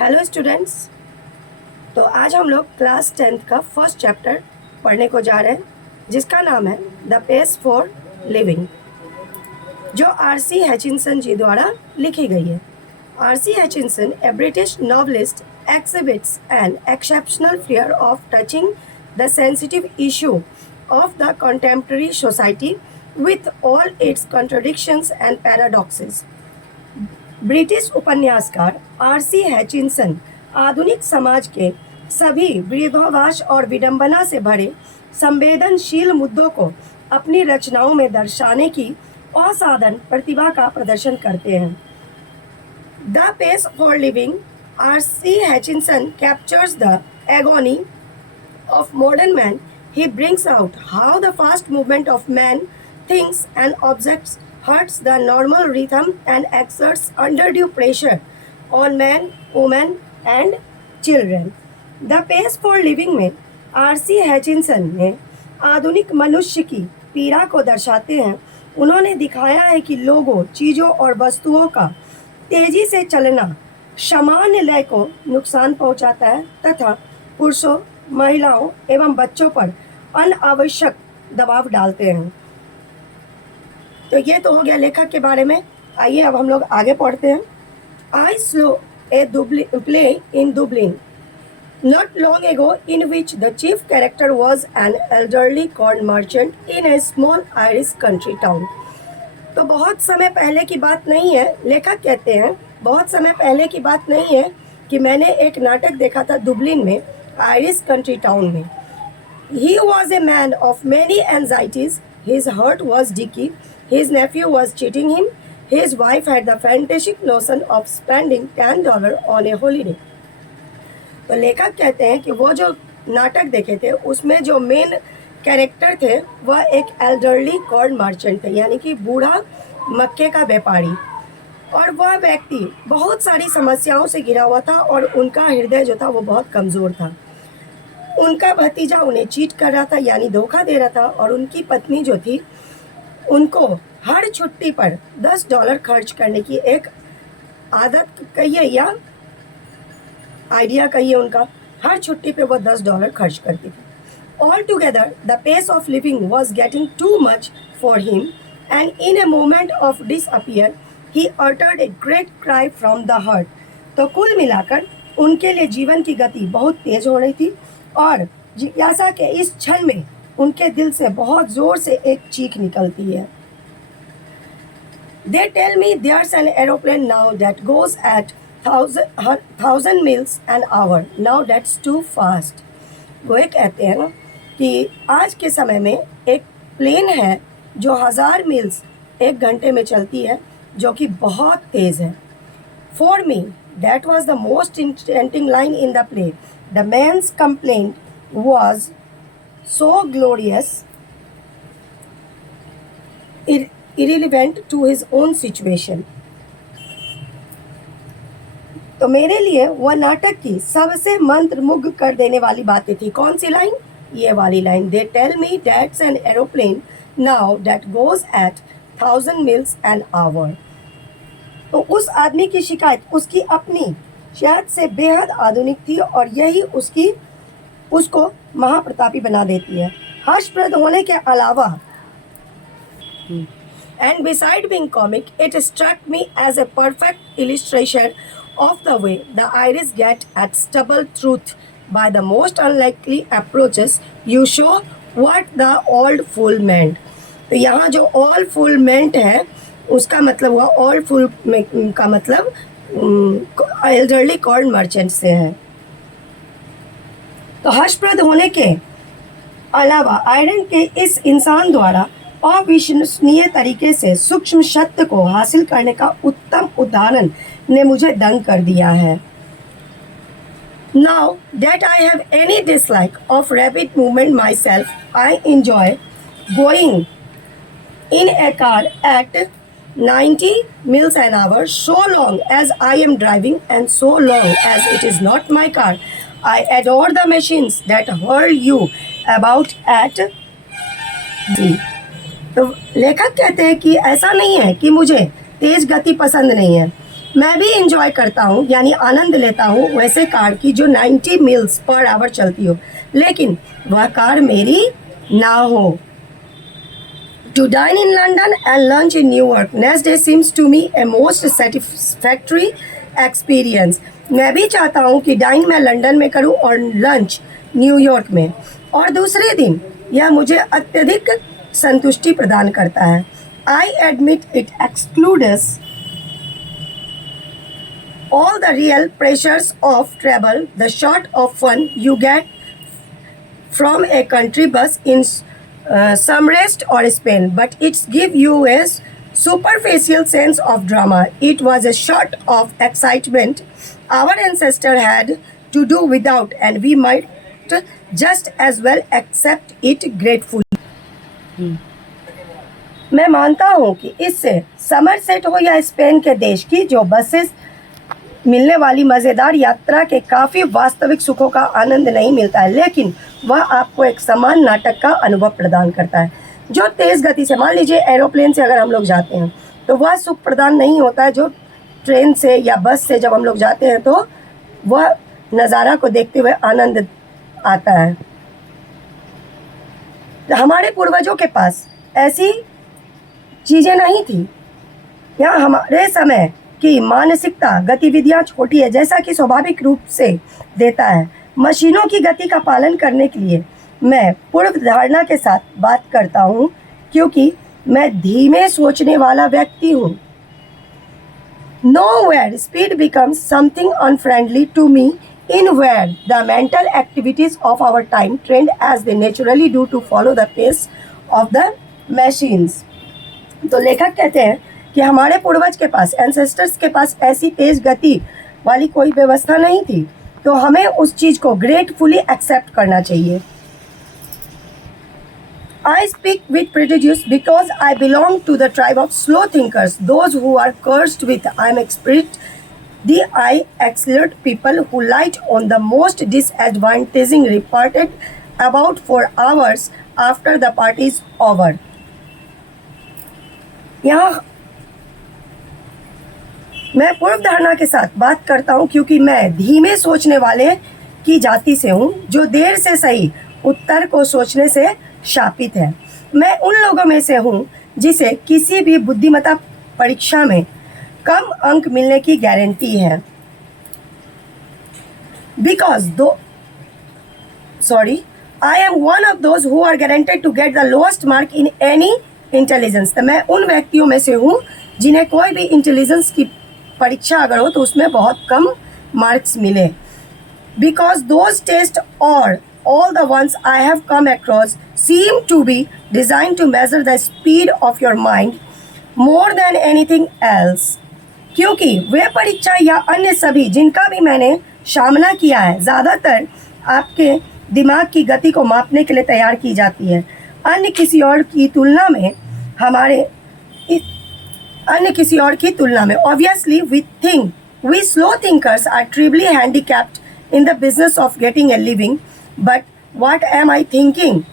Hello students. तो आज हम लोग क्लास 10th का फर्स्ट चैप्टर पढ़ने को जा रहे हैं जिसका नाम है द पेस फॉर लिविंग, जो आर.सी. हचिंसन जी द्वारा लिखी गई है। RC. Hutchinson, A British novelist, exhibits an exceptional fear of touching the sensitive issue of the contemporary society with all its contradictions and paradoxes. British उपन्यासकार RC. हैचिंसन आधुनिक समाज के सभी विरोधाभास और विडंबना से भरे संवेदनशील मुद्दों को अपनी रचनाओं में दर्शाने की असाधारण प्रतिभा का प्रदर्शन करते हैं। The pace for living, R C. Hutchinson captures the agony of modern man. He brings out how the fast movement of man, things and objects hurts the normal rhythm and exerts undue pressure on man, woman and children. The pace for living में R C. Hutchinson ने आधुनिक मनुष्य की पीड़ा को दर्शाते हैं। उन्होंने दिखाया है कि लोगों, चीज़ों और वस्तुओं का तेजी से चलना सामान्य लय को नुकसान पहुंचाता है तथा पुरुषों, महिलाओं एवं बच्चों पर अनावश्यक दबाव डालते हैं। तो ये तो हो गया लेखक के बारे में। आइए अब हम लोग आगे पढ़ते हैं। I saw a play in Dublin not long ago in which the chief character was an elderly corn merchant in a small Irish country town. तो बहुत समय पहले की बात नहीं है, लेखक कहते हैं बहुत समय पहले की बात नहीं है कि मैंने एक नाटक देखा था दुबलिन में, आयरिश कंट्री टाउन में। He was a man of many anxieties. His heart was dicky. His nephew was cheating him. His wife had the fantastic notion of spending $10 on a holiday. तो लेखक कहते हैं कि वो जो नाटक देखे थे उसमें जो मेन कैरेक्टर थे वह एक एल्डरली कॉर्न मर्चेंट थे, यानी कि बूढ़ा मक्के का व्यापारी। और वह व्यक्ति बहुत सारी समस्याओं से घिरा हुआ था और उनका हृदय जो था वो बहुत कमज़ोर था। उनका भतीजा उन्हें चीट कर रहा था, यानी धोखा दे रहा था, और उनकी पत्नी जो थी उनको हर छुट्टी पर $10 खर्च करने की एक आदत कहिए या आइडिया कहिए उनका। हर छुट्टी पे वो $10 खर्च करती थी। Altogether the pace of living was getting too much for him and in a moment of disappear he uttered a great cry from the heart. तो कुल मिलाकर उनके लिए जीवन की गति बहुत तेज हो रही थी और जिज्ञासा के इस क्षण में उनके दिल से बहुत जोर से एक चीख निकलती है। They tell me there's an aeroplane now that goes at 1,000 miles an hour. Now that's too fast. वो ये कहते हैं कि आज के समय में एक प्लेन है जो 1000 मील्स एक घंटे में चलती है, जो कि बहुत तेज़ है। For me, that was the most enchanting line in the play. The man's complaint was so glorious, irrelevant to his own situation. तो मेरे लिए वह नाटक की सबसे मंत्रमुग्ध कर देने वाली बातें थी। कौन सी लाइन? ये वाली line, they tell me that's an aeroplane now that goes at 1000 miles an hour. तो उस आदमी की शिकायत उसकी अपनी शायद से बेहद आधुनिक थी और यही उसको महाप्रतापी बना देती है। हर्षप्रद होने के अलावा and beside being comic, it struck me as a perfect illustration of the way the Irish get at stubble truth by the most unlikely approaches. You show what the old fool meant. तो यहाँ जो old fool meant है उसका मतलब हुआ old fool का मतलब elderly corn merchant से है। तो हर्षप्रद होने के अलावा आयरन के इस इंसान द्वारा अविश्वसनीय तरीके से सूक्ष्म सत्य को हासिल करने का उत्तम उदाहरण ने मुझे दंग कर दिया है। Now that I have any dislike of rapid movement myself, I enjoy going in a car at 90 miles an hour so long as I am driving and so long as it is not my car. I adore the machines that whirl you about at the तो लेखक कहते हैं कि ऐसा नहीं है कि मुझे तेज गति पसंद नहीं है, मैं भी इंजॉय करता हूँ यानी आनंद लेता हूँ वैसे कार की जो 90 मील्स पर आवर चलती हो, लेकिन वह कार मेरी ना हो। To dine in London and lunch in Newark next day seems to me a most satisfactory experience. मैं भी चाहता हूँ कि डाइन मैं लंदन में करूँ और लंच न्यूयॉर्क में, और दूसरे दिन यह मुझे अत्यधिक संतुष्टि प्रदान करता है। I admit it excludes all the real pressures of travel, the sort of fun you get from a country bus in Samrest or Spain, but it's give you a superficial sense of drama. It was a sort of excitement our ancestor had to do without, and we might just as well accept it gratefully. मैं मानता हूँ कि इससे Somerset हो या Spain के देश की जो बसेस मिलने वाली मज़ेदार यात्रा के काफ़ी वास्तविक सुखों का आनंद नहीं मिलता है, लेकिन वह आपको एक समान नाटक का अनुभव प्रदान करता है। जो तेज़ गति से, मान लीजिए एरोप्लेन से अगर हम लोग जाते हैं तो वह सुख प्रदान नहीं होता है जो ट्रेन से या बस से जब हम लोग जाते हैं तो वह नज़ारा को देखते हुए आनंद आता है। हमारे पूर्वजों के पास ऐसी चीज़ें नहीं थी। यहाँ हमारे समय की मानसिकता गतिविधियाँ छोटी है, जैसा कि स्वाभाविक रूप से देता है। मशीनों की गति का पालन करने के लिए मैं पूर्व धारणा के साथ बात करता हूँ, क्योंकि मैं धीमे सोचने वाला व्यक्ति हूँ। Nowhere speed becomes something unfriendly to me in where the mental activities of our time trend as they naturally do to follow the pace of the machines. तो लेखक कहते हैं कि हमारे पूर्वज के पास, एंसेस्टर्स के पास ऐसी तेज गति वाली कोई व्यवस्था नहीं थी, तो हमें उस चीज़ को ग्रेटफुली एक्सेप्ट करना चाहिए। I speak with prejudice because I belong to the tribe of slow thinkers, those who are cursed with I'm expert, the I excellent people who light on the most disadvantaging reported about for hours after the party is over. यहाँ मैं पूर्व धारणा के साथ बात करता हूँ, क्योंकि मैं धीमे सोचने वाले की जाति से हूँ जो देर से सही उत्तर को सोचने से शापित है। मैं उन लोगों में से हूँ जिसे किसी भी बुद्धिमत्ता परीक्षा में कम अंक मिलने की गारंटी है। I am one of those who are guaranteed to get the lowest mark in any intelligence. तो मैं उन व्यक्तियों में से हूँ जिन्हें कोई भी इंटेलिजेंस की परीक्षा अगर हो तो उसमें बहुत कम मार्क्स मिले। Because those tests or all the ones I have come across seem to be designed to measure the speed of your mind more than anything else. क्योंकि वे परीक्षा या अन्य सभी जिनका भी मैंने सामना किया है ज़्यादातर आपके दिमाग की गति को मापने के लिए तैयार की जाती है। अन्य किसी और की तुलना में obviously we slow thinkers are terribly handicapped in the business of getting a living, but what am I thinking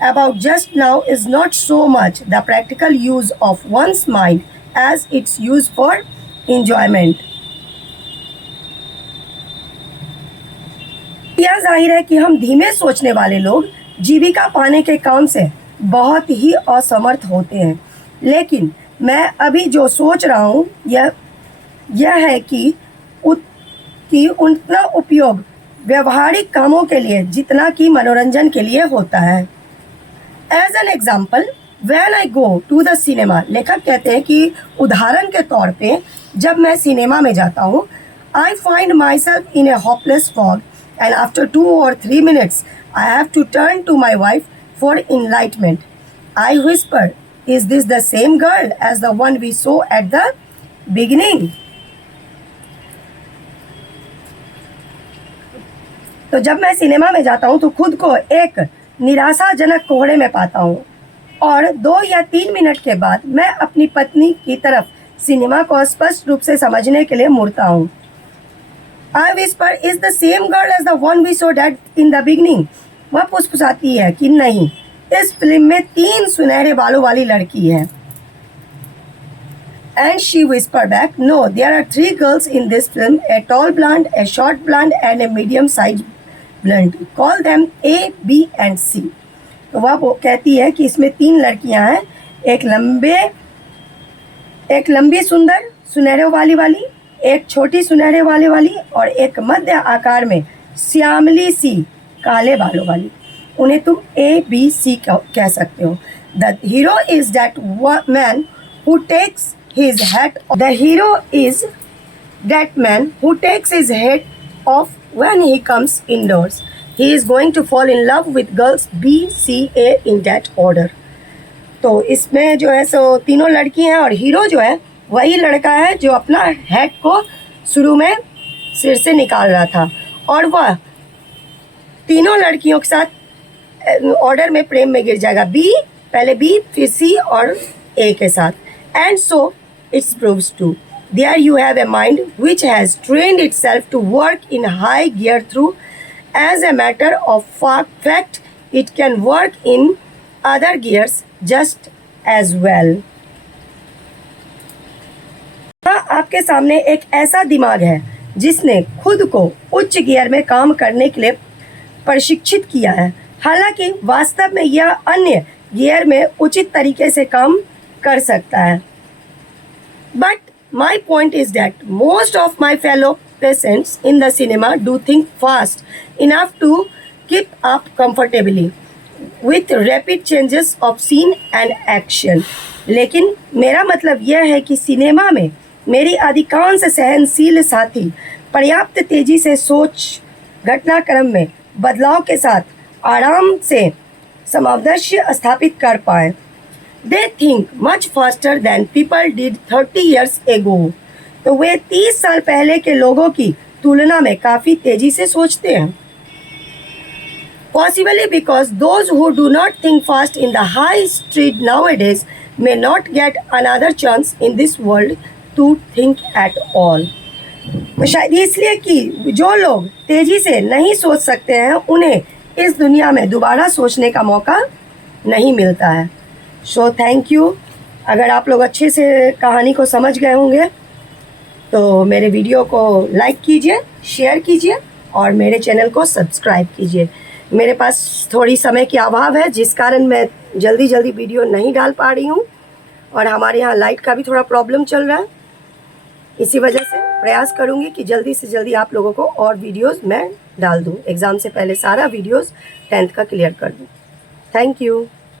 about just now is not so much the practical use of one's mind as its use for enjoyment. यह जाहिर है कि हम धीमे सोचने वाले लोग जीविका पाने के काम से बहुत ही असमर्थ होते हैं, लेकिन मैं अभी जो सोच रहा हूँ यह है कि उतना उपयोग व्यवहारिक कामों के लिए जितना कि मनोरंजन के लिए होता है। As an example, when I go to the cinema, लेखक कहते हैं कि उदाहरण के तौर पे जब मैं सिनेमा में जाता हूँ, I find my self in A hopeless fog and after 2 or 3 minutes I have to turn to my wife for enlightenment. I whisper, is this the same girl as the one we saw at the beginning? तो जब मैं cinema में जाता हूँ तो खुद को एक निराशाजनक कोहरे में पाता हूँ और 2 या 3 मिनट के बाद मैं अपनी पत्नी की तरफ सिनेमा को स्पष्ट रूप से समझने के लिए मुड़ता हूँ। I whisper, is the same girl as the one we saw that in the beginning? वह फुसफुसाती है कि नहीं, इस फिल्म में 3 सुनहरे बालों वाली लड़की है। And she whispered back, "No, there are 3 girls in this film, a tall blonde, a short blonde and a medium-sized blonde. Call them A, B and C." तो वह कहती है कि इसमें 3 लड़कियां हैं, एक लंबी सुंदर सुनहरे वाली वाली, एक छोटी सुनहरे वाले वाली और एक मध्य आकार में श्यामली सी काले बालों वाली. उन्हें तुम A, B, C कह सकते हो. The hero is that man who takes his hat. The hero is that man who takes his hat off when he comes indoors. He is going to fall in love with girls B, C, A in that order. तो इसमें जो है सो तीनों लड़की हैं और hero जो है वही लड़का है जो अपना हेड को शुरू में सिर से निकाल रहा था और वह तीनों लड़कियों के साथ ऑर्डर में प्रेम में गिर जाएगा. पहले बी फिर सी और ए के साथ. And so it's proves to. There you have a mind which has trained itself to work in high gear through. As a matter of fact, it can work in other gears just as well. आपके सामने एक ऐसा दिमाग है जिसने खुद को उच्च गियर में काम करने के लिए प्रशिक्षित किया है, हालांकि वास्तव में यह अन्य गियर में उचित तरीके से काम कर सकता है. But my point is that most of my fellow peasants in the cinema do think fast enough to keep up comfortably with rapid changes of scene and action. लेकिन मेरा मतलब यह है कि सिनेमा में मेरी अधिकांश सहनशील साथी पर्याप्त तेजी से सोच घटनाक्रम में बदलाव के साथ आराम से सामंजस्य स्थापित कर पाएं. They think much faster than people did 30 years ago. तो वे 30 साल पहले के लोगों की तुलना में काफ़ी तेजी से सोचते हैं. Possibly because those who do not think fast in the high street nowadays may not get another chance in this world to think at all. शायद इसलिए कि जो लोग तेजी से नहीं सोच सकते हैं उन्हें इस दुनिया में दोबारा सोचने का मौका नहीं मिलता है. So thank you. अगर आप लोग अच्छे से कहानी को समझ गए होंगे तो मेरे वीडियो को लाइक कीजिए, शेयर कीजिए और मेरे चैनल को सब्सक्राइब कीजिए. मेरे पास थोड़ी समय की अभाव है जिस कारण मैं जल्दी वीडियो नहीं डाल पा रही हूँ और हमारे यहाँ लाइट का भी थोड़ा प्रॉब्लम चल रहा है. इसी वजह से प्रयास करूँगी कि जल्दी से जल्दी आप लोगों को और वीडियोज़ मैं डाल दूँ. एग्ज़ाम से पहले सारा वीडियोज़ 10th का क्लियर कर दूँ. Thank you.